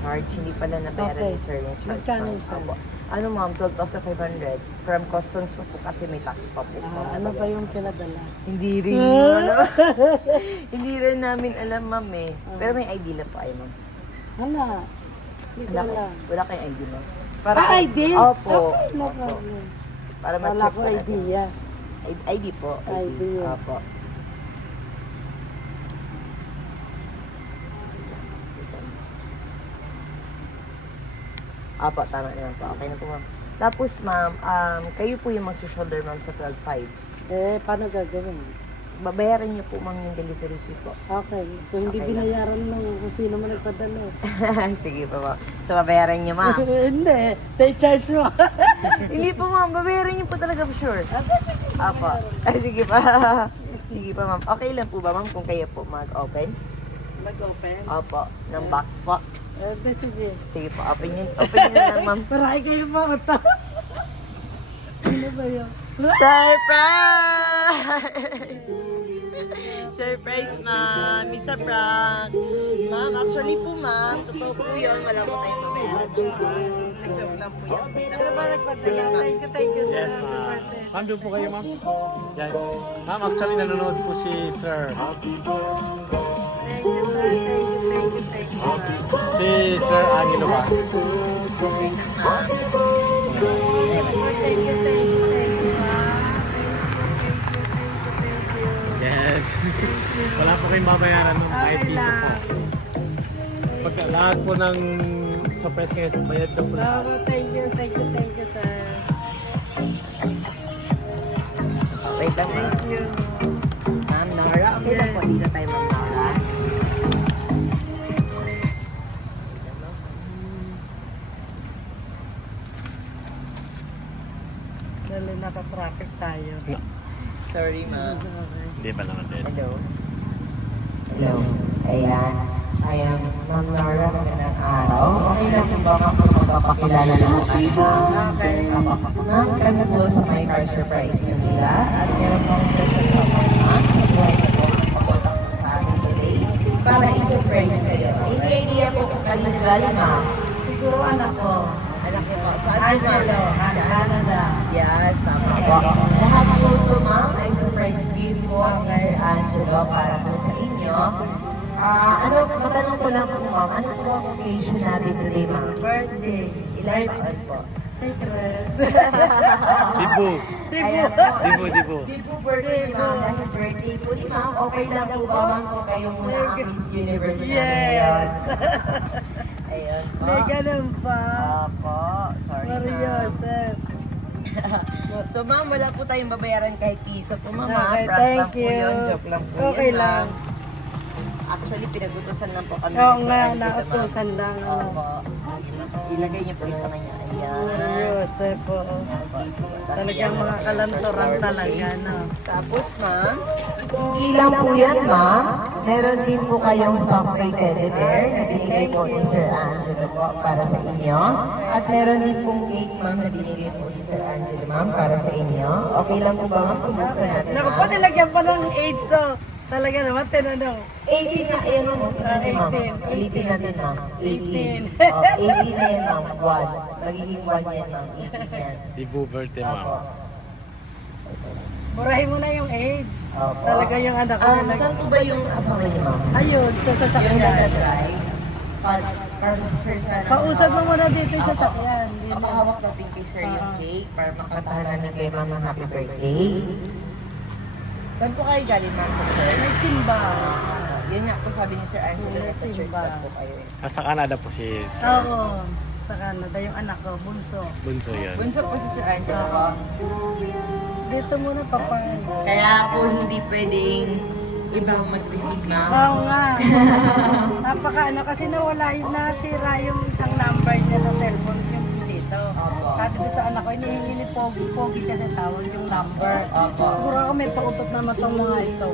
charge. Hindi pala nabayaran ni sir yung charge. Magkano ma'am. yung charge? Opo. Ano ma'am, 12,500. From customs po kasi may tax pa po. Ano ba yung pinadala? Hindi rin alam. Hindi rin namin alam ma'am eh. Pero may ID lang po ay ma'am. Wala. Hindi ko alam. Wala kayong ID ma'am. ID? Opo. Okay, no Opo. problem. Para Wala ma-check ko po natin. idea. ID po. ID, yes. Opo. Apo, tama naman po. Okay na po, ma'am. Tapos, ma'am, kayo po yung mag-shoulder, ma'am, sa 12.5. Paano gagawin? Babayaran niyo po, ma'am, yung delivery fee po. Okay. Kung hindi Okay lang. binayaran ng kung sino man nagpadala. Sige po, ma'am. So, babayaran niyo, ma'am. Hindi. They charge mo. Hindi po, ma'am. Babayaran niyo po talaga for sure. Apo. Sige pa. Sige pa, ma'am. Okay lang po ba, ma'am, kung kayo po mag-open? Mag-open? Opo. Ng box po. Sige. Sige po. Open niyo na lang, ma'am. Maray kayo mga ito. Ano ba yun? Surprise! Surprise, ma'am. It's a prank. Ma'am, actually po, ma'am. Totoo po yun. Wala po tayong babayaran. Sa joke lang po yan. Wait lang Pero po. ba nagpadala? Thank you, sir. Yes, ma'am. Ma'am, doon po kayo, ma'am. Yan. Ma'am, actually nanonood po si Sir. Thank you, sir. Thank you. Si Sir Angelo ba? Thank you, Yes. Wala po kayong babayaran ng kahit piso po. Pagka lahat po ng surprise ngayon, bayad ka po lahat. Thank you, sir. Wait lang, ma'am. Thank you. Ma'am Nora, okay lang po. Dito tayo, ma'am Nora. Dali, naka-traffic tayo. Sorry, ma'am. Hindi ba naman din? Hello. Hello. Ayan. Ayan, Ma'am Nora, magandang araw. Okay lang po ba ma'am kung magpapakilala na po tayo? Okay. Ma'am, kami po sa My Car Surprise Manila. At meron pong purpose ako, ma'am. Buhay na po ang papunta po sa ating today para i-surprise kayo. May idea po kung kanino galing, ma'am. Siguro anak ko. Anak niyo po, saan po, Angelo, ma'am? Canada. Yes, tama po. Lahat po ito, ma'am, ay surprise gift po ni Sir Angelo para po sa inyo. Matanong ko lang po, ma'am, ano po ang occasion natin today, ma'am? Birthday. Ilan taon po? Secret. Dibu. Ayan po. Dibu. Di po birthday, ma'am. Dahil birthday po ni ma'am, okay lang po ba, ma'am, kung kayo muna ang Miss Universe namin ngayon? Yes. Ayun po. May ganun pa. Opo, sorry, ma'am. Mariosep. So, ma'am, wala po tayong babayaran kahit piso po, ma'am. Okay, Prank thank lang po you. yun. Joke lang po Okay yun, ma'am. lang. Actually, pinagutusan lang po kami. Oo ni Sir nga, Angelo, ma'am. nautusan lang. Opo. Ilagay niyo po yung kamay niya. Ayan. Mariosep po. Talagang mga kalanturan talaga, no? Tapos, ma'am, hindi lang po yan, ma'am. Meron din po kayong stuffed toy teddy bear na binigay po ni Sir Angelo po para sa inyo. At meron din pong cake, ma'am, na binigay po ni Sir Angelo, ma'am, para sa inyo. Okay lang po ba, ma'am? Kumusta natin, Naku po, ma'am? nilagyan pa ng AIDS, so talaga naman, tinanong. 18 na, ayan, ma'am. Tingnan niyo, ma'am. 18. Ulitin natin, ma'am. 18. 18. Oh, 18 na yan, ma'am. 1. Magiging 1 yan, ma'am. 18 yan. Dibu birthday, Opo. ma'am. Murahin mo na yung AIDS. Opo. Talaga yung anak ko. Saan po ba yung asawa niyo, ma'am? Ayun, sa Yung sasakyan. nagdadrive? Para sa sir sana. Pausad mo muna dito yung sasakyan. Yun na. Pakahawak natin kay sir yung cake para makantahan namin kay ma'am ng happy birthday. Saan po kayo galing, ma'am, sa church? May simba. Yun nga po sabi ni Sir Angelo, May sa church simba. lang po kayo. Sa Canada po si Sir. Oo. Sa Canada, yung anak ko, bunso. Bunso yun. Bunso po si Sir Angelo po. Dito muna, papang. Kaya po hindi pwedeng ibang mag-receive, ma'am. Oo nga. Napaka ano, kasi nawala yung nasira yung isang number niya sa cellphone yung dito. Sabi ko sa anak ko, hinihingi ni Pogi. Pogi kasi tawag yung number. Opo. Siguro ako may pautot naman itong mga ito.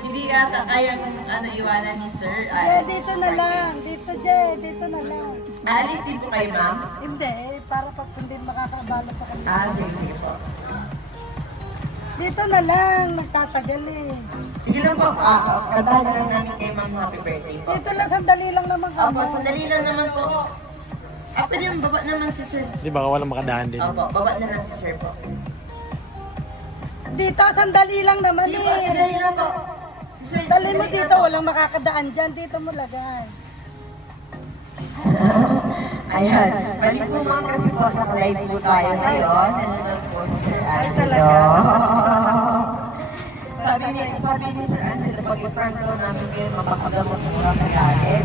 Hindi yata kaya iwanan ni Sir. Dito na lang. Dito, Jay. Dito na lang. Aalis din po kayo, ma'am? Hindi, para pag hindi makakabalo pa kami. Sige po. Dito na lang, magtatagal eh. Sige lang po, kantahan na lang namin kay ma'am happy birthday po. Dito lang, sandali lang naman kami. Opo, sandali lang naman po. Pwede yung baba naman si sir. Di baka walang makadaan din. Opo, baba na lang si sir po. Dito, sandali lang naman Sige po, eh. sandali lang po. Si sir, Dali mo sandali dito, lang po. walang makakadaan dyan. Dito mo lagay. Ayan, balik po ma'am kasi po naka-live po tayo ngayon. Nanonood po si Sir Ay, Angelo. talaga? sabi ni Sir Angelo, pag i-prank daw namin kayo, mapapagamot mura sa galit.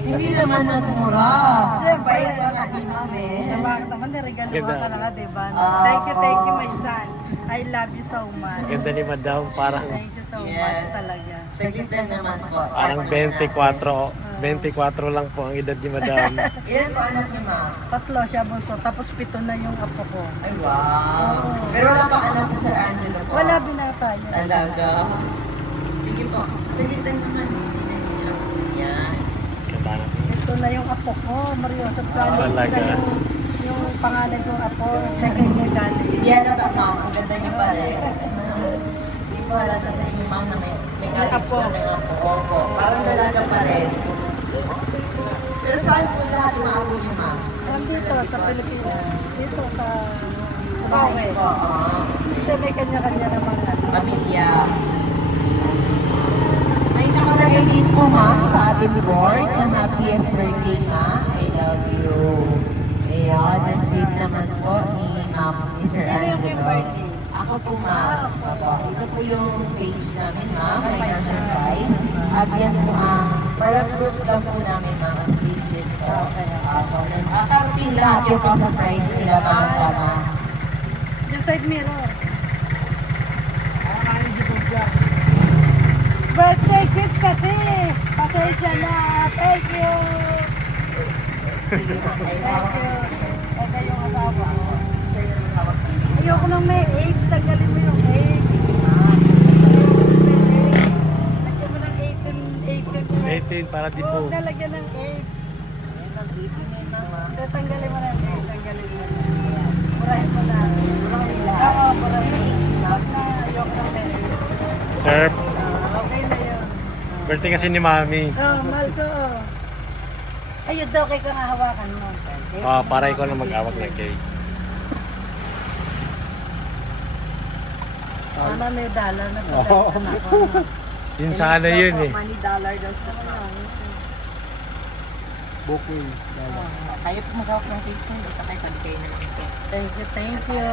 Hindi naman nagmura. Siyempre. Bayad pa nga ni ma'am eh. Bakit naman, niregalo Ganda. ka talaga, diba? Ah, Thank you, my son. I love you so much. Ganda ni Madam, parang Thank you so Yes. much talaga. Saglit lang naman po. parang 24 lang po ang edad ni Madam. Ilan po anak niyo ma'am? 3 siya, bunso. Tapos 7 na yung apo ko. Ay wow. Pero wala pa anak ni Sir Angelo po. Wala binata niya. Talaga. Sige po. Saglit lang naman. Yan. Ganda natin. Ito na yung apo ko, Mario Soprano. Talaga. Yung pangalan kong apo, second year college. Hindi halata ma'am, ang ganda niyo pa rin. Hindi po halata sa inyo ma'am na may college apo. na may apo. Opo, parang dalaga pa rin. Pero saan po lahat ng apo niyo ma'am? Nandito lang sa dito. Pilipinas. Dito sa Bahay Bawe. niyo po. Kasi may kanya-kanya naman Pamilya. May nakalagay din po ma'am sa ating board na happiest birthday ma'am. I love you. Ayan, na-sweet naman po ni ma'am ni Sir Sino yung Angelo. birthday? Ako po ma'am. Opo. Ito po yung page namin ma'am. May surprise. At yan po ang parang group lang po namin ma'am. As legit po. Opo. Nakakarating lahat yung pa-surprise nila ma'am. Tama. Yung side mirror. Birthday gift kasi. Pasensya na. Thank you. Sige ma'am. Ay, Thank you. Ito yung asawa ko. Sir, yung hawak niyo. Ayoko nang may AIDS. Tanggalin mo yung AIDS. Lagyan mo ng 18. 18 para di po. Huwag na lagyan ng AIDS. Ayan, ma'am. 18 na ma'am. Tanggalin mo ng AIDS. Tanggalin mo. Murahin mo na. Murahin lahat. Oo, murahin mo. Huwag na. Ayoko nang may AIDS. Sir, Okay na yun. birthday kasi ni Mami. Oh, mahal ko. Ayun daw kay kang hawakan mo. Para ikaw na mag-awak ng cake. Sana may dollar na pagdating ako. Yun sana yun eh. Money dollar daw sa ma'am. Booking. Kaya po mag-hawak ng cake sir. Basta kayo sabi kayo na lang cake. Thank you, thank you.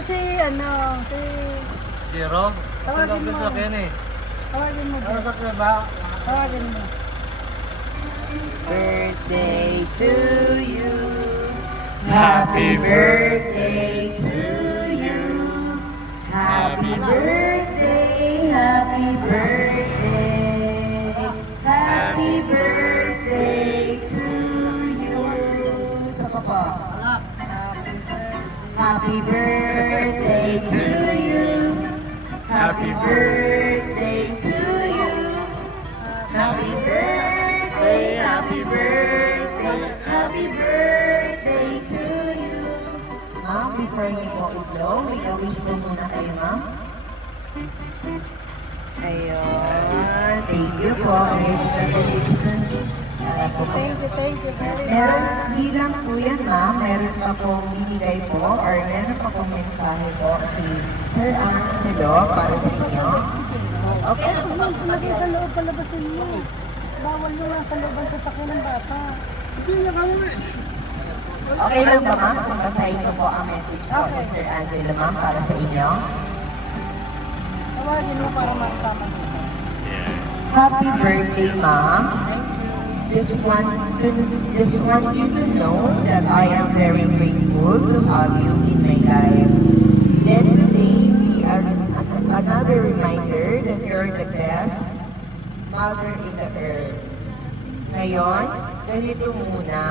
Si Zero? Tawagin mo. eh. Tawagin mo. Ano sa ba? Tawagin mo. Birthday to you. Happy birthday to you. Happy birthday, happy birthday. Happy birthday to you. Sa papa. Happy birthday to you. Happy birthday to you. Happy birthday, happy birthday, happy birthday to you. Ma'am, before you go i-blow, may wish po muna kayo, ma'am. Ayun, thank you po. Thank you very Meron, much. hindi lang po yan, ma'am. Meron pa pong binigay po or meron pa pong mensahe po si Sir Angelo para sa inyo. Okay, kung nang lagay sa loob, palabasin mo. Bawal yung nasa looban sa sakyan ng bata. Okay lang ba, ma'am? Kung basahin ko po ang message po ni Sir Angelo, ma'am, para sa inyo. Tawagin mo para makasama mo. Happy birthday, ma'am. Just want you to know that I am very grateful to have you in my life. Let today be another reminder that you're the best mother in the earth. Ngayon, ganito muna.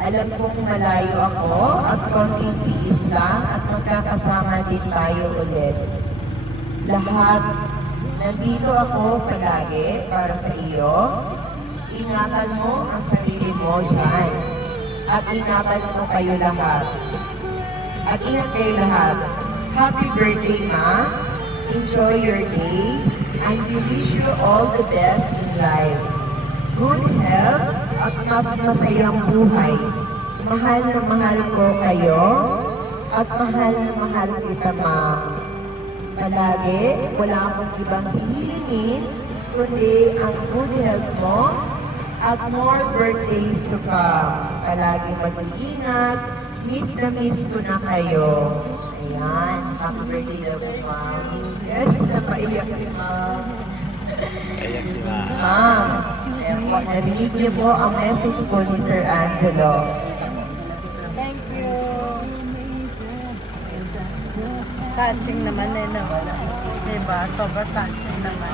Alam kong malayo ako at konting tiis lang at magkakasama din tayo ulit. Lahat, nandito ako palagi para sa iyo. Ingatan mo ang sarili mo dyan. At ingatan mo kayo lahat. At ingat kayo lahat. Happy birthday, ma'am. Enjoy your day. And we wish you all the best in life. Good health at mas masayang buhay. Mahal na mahal ko kayo. At mahal na mahal kita, ma'am. Palagi, wala akong ibang hihingin, kundi ang good health mo at more birthdays to come. Palagi mag-iingat, miss ko na kayo. Ayan, happy birthday daw po, ma'am. Yes, napaiyak si ma'am. Kayak si Ma. Ma'am, narinig niyo po ang message po ni Sir Angelo. Thank you. Touching naman eh, no? Diba? Sobrang touching naman.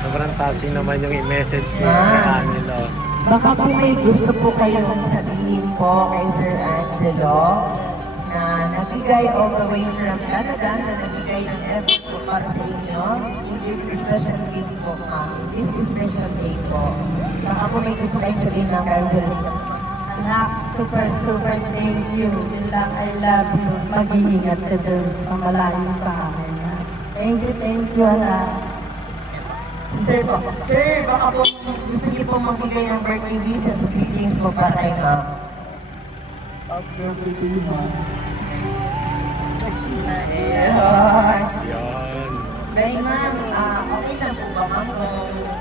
Sobrang touching naman yung i-message ni Ah. Sir Angelo. Baka po may gusto po kayong sabihin po kay Sir Angelo na nagbigay all the way from Canada, na nagbigay ng effort po para sa inyo in this special gift po, ma'am. In this special day po. Baka po may gusto kayong sabihin ng Angelo. Anak, super thank you. Yun lang, I love you. Mag-iingat ka dyan sa malayo sa akin. Thank you, anak. Sir, baka po gusto niyo po magbigay ng birthday wishes, greetings po para kay ma'am. Ayun. Yun. Dahil ma'am, okay lang po ba ma'am kung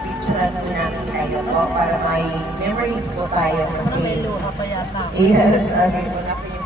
picturean po namin kayo po para may memories po tayo kasi Luha pa yata. yes, okay po na po